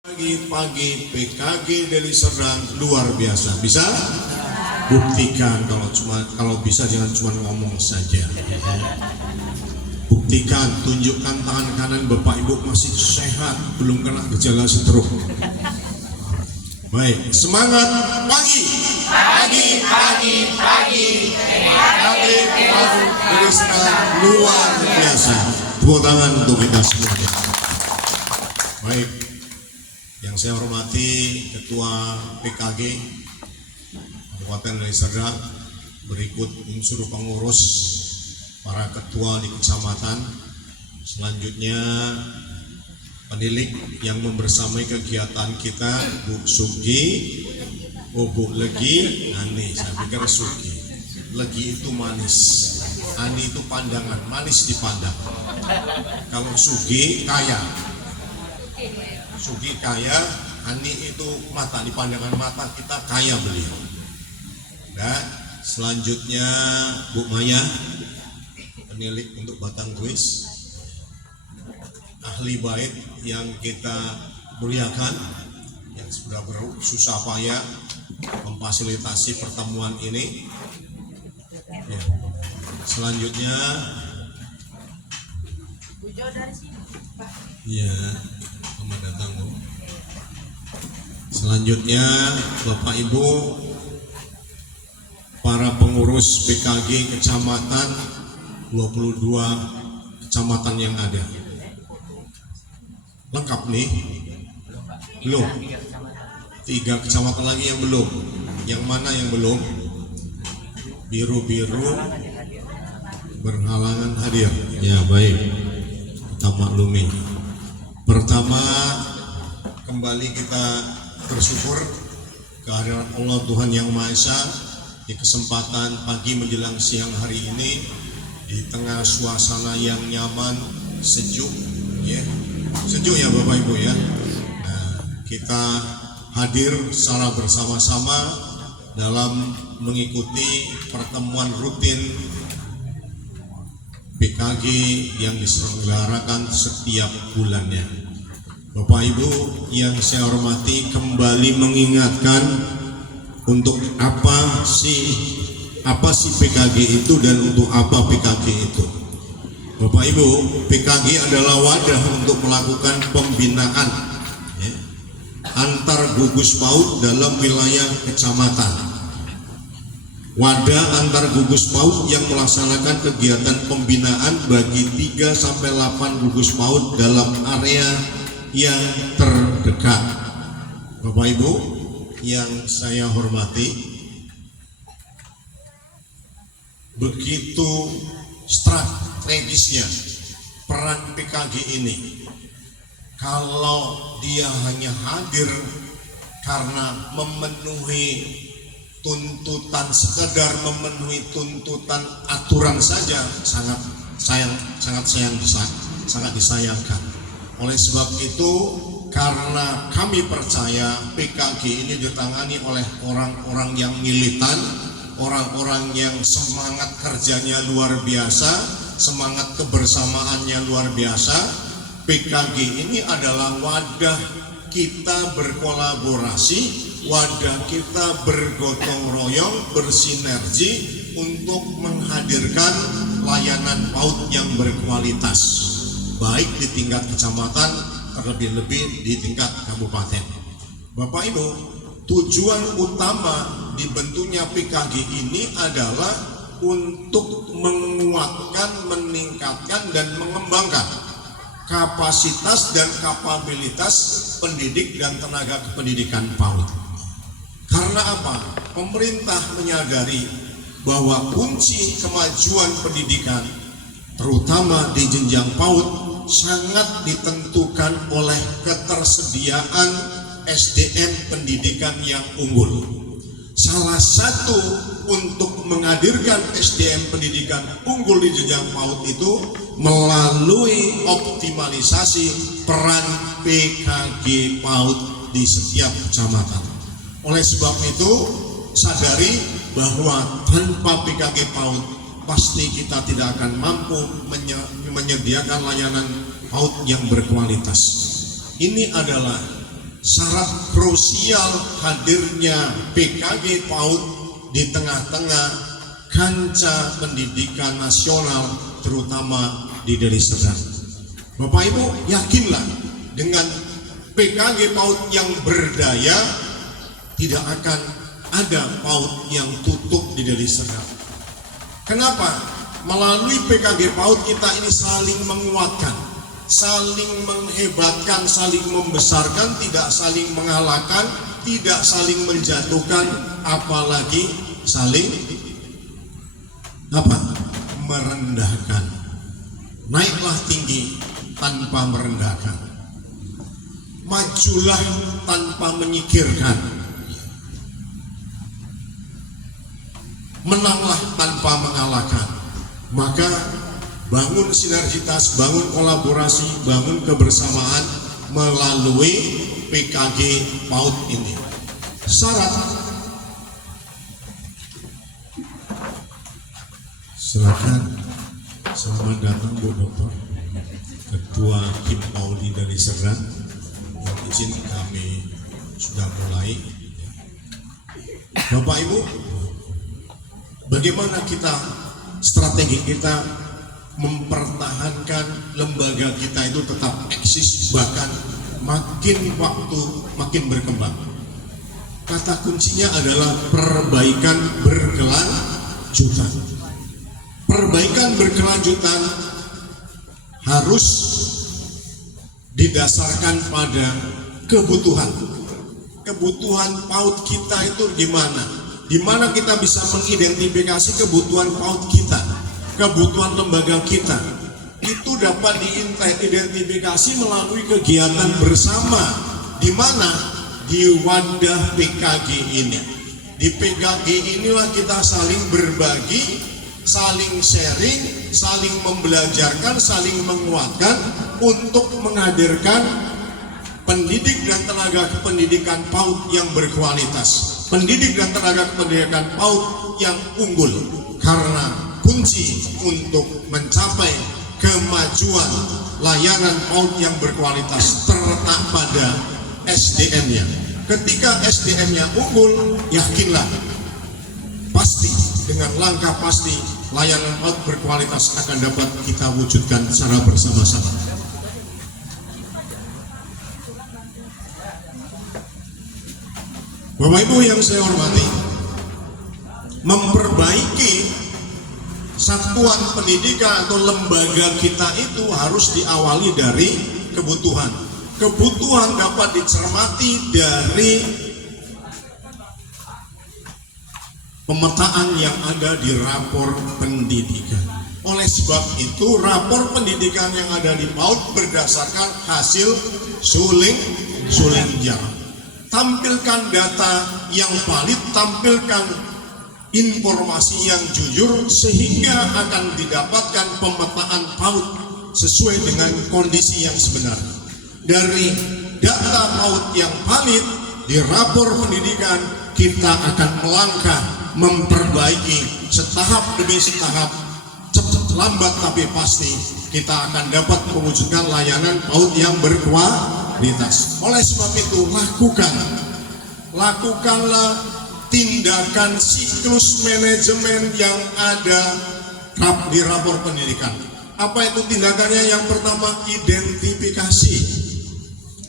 Pagi-pagi PKG Deli Serdang luar biasa. Bisa? Buktikan kalau bisa jangan cuma ngomong saja. Buktikan, tunjukkan tangan kanan Bapak Ibu masih sehat, belum kena gejala stroke. Baik, semangat pagi. Pagi. PKG Deli Serdang luar biasa. Tepuk tangan untuk kita semuanya. Baik. Yang saya hormati Ketua PKG Kabupaten Deli Serdang, berikut unsur pengurus, para ketua di kecamatan, selanjutnya penilik yang membersamai kegiatan kita, Bu Sugi, Bu Legi, Ani, saya pikir Sugi. Legi itu manis, Ani itu pandangan, manis dipandang. Kalau Sugi kaya. Sugi kaya, Ani itu mata, di pandangan mata kita kaya beliau. Dan selanjutnya Bu Maya, penilik untuk Batang Kuis, ahli bait yang kita muliakan, yang sudah bersusah payah memfasilitasi pertemuan ini. Ya. Selanjutnya, ya. Datang, Bu. Selanjutnya Bapak Ibu, para pengurus PKG kecamatan, 22 kecamatan yang ada. Lengkap nih? Belum? 3 kecamatan lagi yang belum. Yang mana yang belum? Biru-biru berhalangan hadir. Ya baik, kita maklumi. Pertama, kembali kita bersyukur kehadiran Allah Tuhan Yang Maha Esa di kesempatan pagi menjelang siang hari ini, di tengah suasana yang nyaman, sejuk, ya, sejuk ya Bapak Ibu ya. Nah, kita hadir secara bersama-sama dalam mengikuti pertemuan rutin PKG yang diselenggarakan setiap bulannya. Bapak Ibu yang saya hormati, kembali mengingatkan untuk apa sih PKG itu dan untuk apa PKG itu. Bapak Ibu, PKG adalah wadah untuk melakukan pembinaan, ya, antar gugus PAUD dalam wilayah kecamatan. Wadah antar gugus PAUD yang melaksanakan kegiatan pembinaan bagi 3-8 gugus PAUD dalam area yang terdekat. Bapak Ibu yang saya hormati, begitu strategisnya peran PKG ini. Kalau dia hanya hadir karena sekedar memenuhi tuntutan aturan saja, sangat disayangkan. Oleh sebab itu, karena kami percaya PKG ini ditangani oleh orang-orang yang militan, orang-orang yang semangat kerjanya luar biasa, semangat kebersamaannya luar biasa. PKG ini adalah wadah kita berkolaborasi, wadah kita bergotong royong, bersinergi untuk menghadirkan layanan PAUD yang berkualitas, baik di tingkat kecamatan, terlebih-lebih di tingkat kabupaten. Bapak Ibu, tujuan utama dibentuknya PKG ini adalah untuk menguatkan, meningkatkan, dan mengembangkan kapasitas dan kapabilitas pendidik dan tenaga kependidikan PAUD. Karena apa? Pemerintah menyadari bahwa kunci kemajuan pendidikan, terutama di jenjang PAUD, sangat ditentukan oleh ketersediaan SDM pendidikan yang unggul. Salah satu untuk menghadirkan SDM pendidikan unggul di jenjang PAUD itu melalui optimalisasi peran PKG PAUD di setiap kecamatan. Oleh sebab itu, sadari bahwa tanpa PKG PAUD pasti kita tidak akan mampu menyediakan layanan PAUD yang berkualitas. Ini adalah syarat krusial hadirnya PKG PAUD di tengah-tengah kancah pendidikan nasional, terutama di Deli Serdang. Bapak Ibu, yakinlah dengan PKG PAUD yang berdaya, tidak akan ada PAUD yang tutup di Deli Serdang. Kenapa? Melalui PKG PAUD kita ini saling menguatkan, saling menghebatkan, saling membesarkan, tidak saling mengalahkan, tidak saling menjatuhkan, apalagi saling merendahkan. Naiklah tinggi tanpa merendahkan, majulah tanpa menyingkirkan, menanglah tanpa mengalahkan. Maka bangun sinergitas, bangun kolaborasi, bangun kebersamaan melalui PKG PAUD ini. Syarat, silakan. Selamat datang Bu Dokter, Ketua Kim Paudi dari Serdang. Mohon izin kami sudah mulai. Bapak Ibu, bagaimana strategi kita mempertahankan lembaga kita itu tetap eksis, bahkan makin waktu makin berkembang. Kata kuncinya adalah perbaikan berkelanjutan. Perbaikan berkelanjutan harus didasarkan pada kebutuhan. Kebutuhan PAUD kita itu gimana? Di mana kita bisa mengidentifikasi kebutuhan PAUD kita, kebutuhan lembaga kita. Itu dapat diidentifikasi melalui kegiatan bersama, di mana di wadah PKG ini. Di PKG inilah kita saling berbagi, saling sharing, saling membelajarkan, saling menguatkan untuk menghadirkan pendidik dan tenaga kependidikan PAUD yang berkualitas, pendidik dan tenaga kependidikan PAUD yang unggul. Karena kunci untuk mencapai kemajuan layanan PAUD yang berkualitas terletak pada SDM-nya. Ketika SDM-nya unggul, yakinlah pasti dengan langkah pasti layanan PAUD berkualitas akan dapat kita wujudkan secara bersama-sama. Bapak Ibu yang saya hormati, memperbaiki satuan pendidikan atau lembaga kita itu harus diawali dari kebutuhan. Kebutuhan dapat dicermati dari pemetaan yang ada di rapor pendidikan. Oleh sebab itu, rapor pendidikan yang ada di PAUD berdasarkan hasil suling jalan. Tampilkan data yang valid, tampilkan informasi yang jujur, sehingga akan didapatkan pemetaan PAUD sesuai dengan kondisi yang sebenarnya. Dari data PAUD yang valid di rapor pendidikan, kita akan melangkah memperbaiki setahap demi setahap, cepat lambat tapi pasti kita akan dapat mewujudkan layanan PAUD yang berkualitas. Oleh sebab itu, lakukanlah tindakan siklus manajemen yang ada di rapor pendidikan. Apa itu tindakannya? Yang pertama, identifikasi.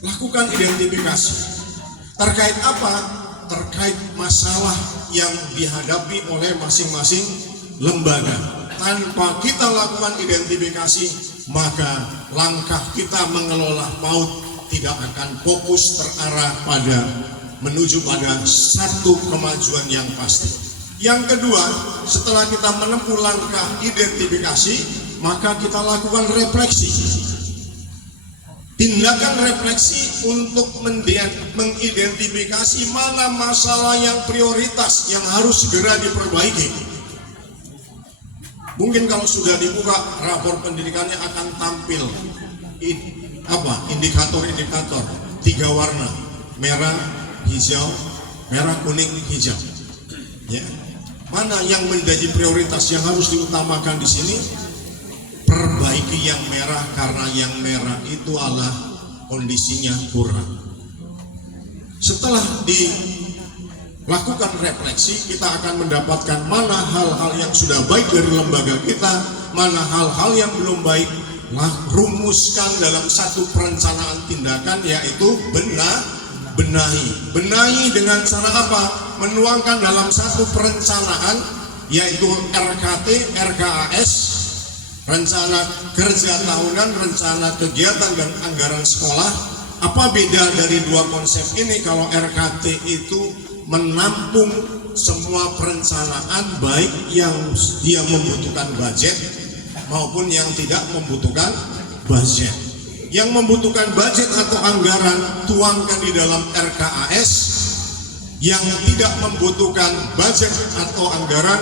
Lakukan identifikasi. Terkait apa? Terkait masalah yang dihadapi oleh masing-masing lembaga. Tanpa kita lakukan identifikasi, maka langkah kita mengelola PAUD tidak akan fokus terarah menuju pada satu kemajuan yang pasti. Yang kedua, setelah kita menempuh langkah identifikasi, maka kita lakukan refleksi. Tindakan refleksi untuk mengidentifikasi mana masalah yang prioritas yang harus segera diperbaiki. Mungkin kalau sudah dibuka rapor pendidikannya akan tampil indikator-indikator 3 warna, merah, hijau, merah, kuning, hijau. Ya. Mana yang menjadi prioritas yang harus diutamakan di sini? Perbaiki yang merah, karena yang merah itu adalah kondisinya kurang. Setelah dilakukan refleksi, kita akan mendapatkan mana hal-hal yang sudah baik dari lembaga kita, mana hal-hal yang belum baik. Rumuskan dalam satu perencanaan tindakan, yaitu benahi dengan cara apa? Menuangkan dalam satu perencanaan, yaitu RKT, RKAS, rencana kerja tahunan, rencana kegiatan dan anggaran sekolah. Apa beda dari dua konsep ini? Kalau RKT itu menampung semua perencanaan, baik yang dia membutuhkan budget maupun yang tidak membutuhkan budget. Yang membutuhkan budget atau anggaran tuangkan di dalam RKAS, yang tidak membutuhkan budget atau anggaran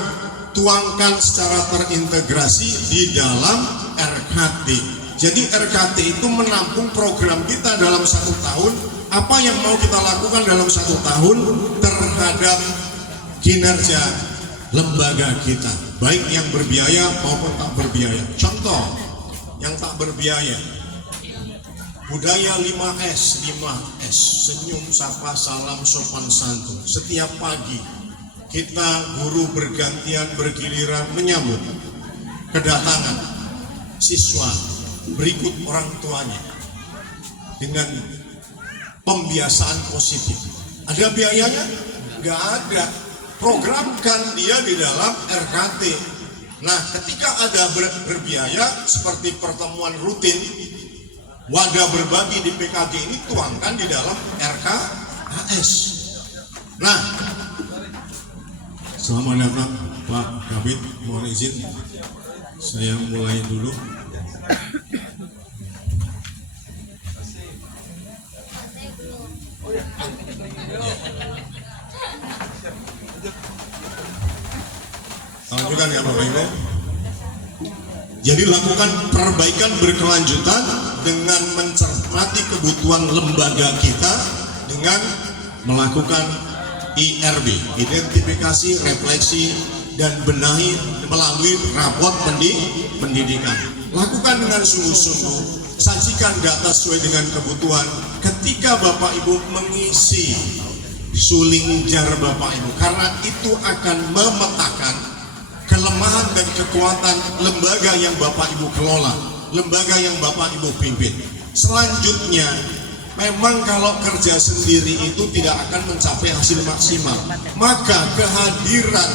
tuangkan secara terintegrasi di dalam RKT. Jadi RKT itu menampung program kita dalam satu tahun, apa yang mau kita lakukan dalam satu tahun terhadap kinerja lembaga kita, baik yang berbiaya maupun tak berbiaya. Contoh yang tak berbiaya, budaya 5S, senyum, sapa, salam, sopan santun. Setiap pagi kita guru bergantian bergiliran menyambut kedatangan siswa berikut orang tuanya dengan pembiasaan positif. Ada biayanya? Nggak ada. Programkan dia di dalam RKT. Nah, ketika ada berbiaya seperti pertemuan rutin, wadah berbagi di PKG ini tuangkan di dalam RKAS. Nah, selamat datang Pak Kabid, mohon izin saya mulai dulu. Lanjutkan ya Bapak Ibu. Jadi lakukan perbaikan berkelanjutan dengan mencermati kebutuhan lembaga kita dengan melakukan IRB, identifikasi, refleksi, dan benahi melalui raport pendidikan. Lakukan dengan sungguh-sungguh, sajikan data sesuai dengan kebutuhan. Ketika Bapak Ibu mengisi suling jar Bapak Ibu, karena itu akan memetakan kelemahan dan kekuatan lembaga yang Bapak Ibu kelola, lembaga yang Bapak Ibu pimpin. Selanjutnya, memang kalau kerja sendiri itu tidak akan mencapai hasil maksimal, maka kehadiran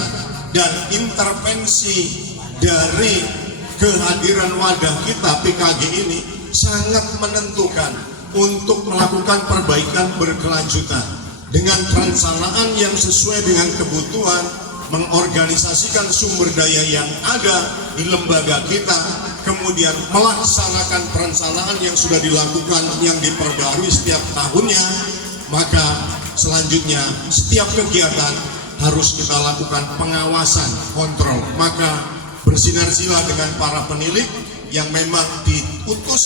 dan intervensi dari kehadiran wadah kita PKG ini sangat menentukan untuk melakukan perbaikan berkelanjutan dengan perencanaan yang sesuai dengan kebutuhan, mengorganisasikan sumber daya yang ada di lembaga kita, kemudian melaksanakan perencanaan yang sudah dilakukan yang diperbarui setiap tahunnya. Maka selanjutnya setiap kegiatan harus kita lakukan pengawasan, kontrol. Maka bersinergilah dengan para penilik yang memang diutus,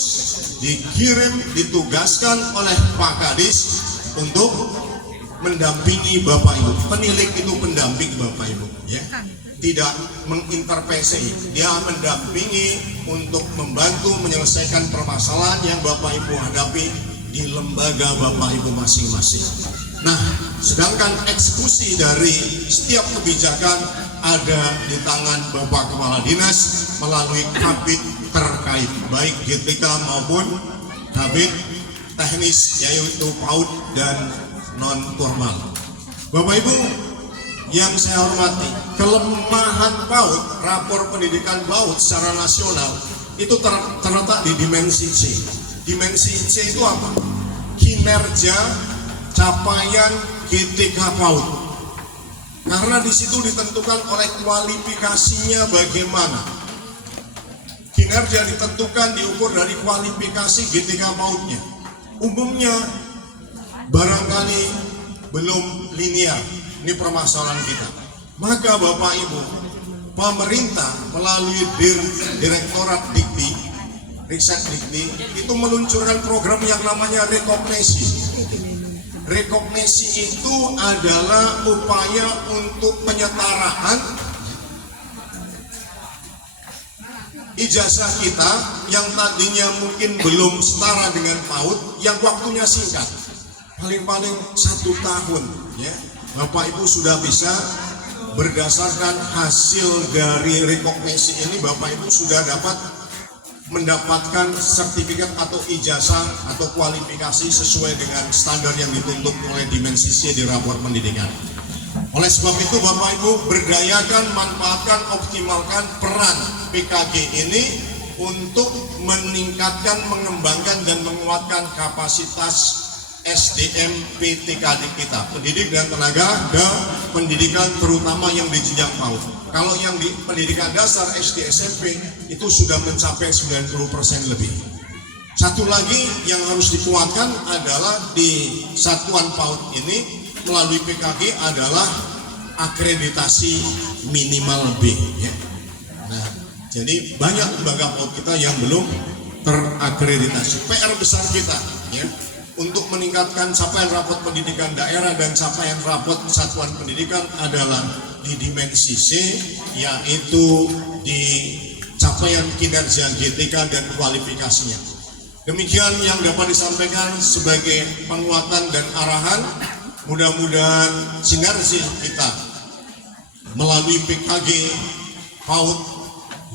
dikirim, ditugaskan oleh Pak Kadis untuk mendampingi Bapak Ibu. Penilik itu pendamping Bapak Ibu, ya. Tidak mengintervensi, dia mendampingi untuk membantu menyelesaikan permasalahan yang Bapak Ibu hadapi di lembaga Bapak Ibu masing-masing. Nah, sedangkan eksekusi dari setiap kebijakan ada di tangan Bapak Kepala Dinas melalui kabid terkait, baik GTK maupun kabid teknis, yaitu PAUD dan non formal. Bapak Ibu yang saya hormati, kelemahan PAUD, rapor pendidikan PAUD secara nasional itu terletak di dimensi C. Dimensi C itu apa? Kinerja capaian GTK PAUD. Karena di situ ditentukan oleh kualifikasinya bagaimana. Kinerja ditentukan diukur dari kualifikasi GTK PAUD-nya. Umumnya barangkali belum linear, ini permasalahan kita. Maka Bapak Ibu, pemerintah melalui Direktorat Dikti, Riset Dikti, itu meluncurkan program yang namanya rekognisi. Rekognisi itu adalah upaya untuk penyetaraan ijazah kita yang tadinya mungkin belum setara dengan PAUD, yang waktunya singkat. paling-paling 1 tahun ya, Bapak Ibu sudah bisa berdasarkan hasil dari rekognisi ini, Bapak Ibu sudah dapat mendapatkan sertifikat atau ijazah atau kualifikasi sesuai dengan standar yang dituntut oleh dimensi C di rapor pendidikan. Oleh sebab itu Bapak Ibu berdayakan, manfaatkan, optimalkan peran PKG ini untuk meningkatkan, mengembangkan dan menguatkan kapasitas SDM PTKD kita, pendidik dan tenaga pendidikan terutama yang di jenjang PAUD. Kalau yang di pendidikan dasar SD SMP itu sudah mencapai 90% lebih. Satu lagi yang harus dikuatkan adalah di satuan PAUD ini melalui PKG adalah akreditasi minimal B ya. Nah, jadi banyak lembaga PAUD kita yang belum terakreditasi. PR besar kita ya, untuk meningkatkan capaian rapot pendidikan daerah dan capaian rapot satuan pendidikan adalah di dimensi C, yaitu di capaian kinerja GTK dan kualifikasinya. Demikian yang dapat disampaikan sebagai penguatan dan arahan. Mudah-mudahan sinergi kita melalui PKG PAUD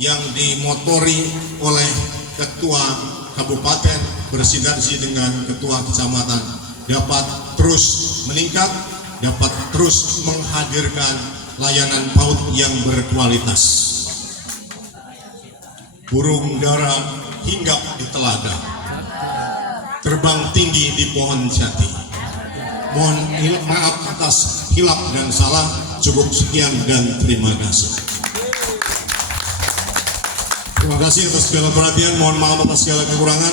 yang dimotori oleh Ketua Kabupaten bersinergi dengan Ketua Kecamatan dapat terus meningkat, dapat terus menghadirkan layanan PAUD yang berkualitas. Burung dara hinggap di telaga, terbang tinggi di pohon jati. Mohon maaf atas hilap dan salah. Cukup sekian dan terima kasih. Terima kasih atas segala perhatian. Mohon maaf atas segala kekurangan.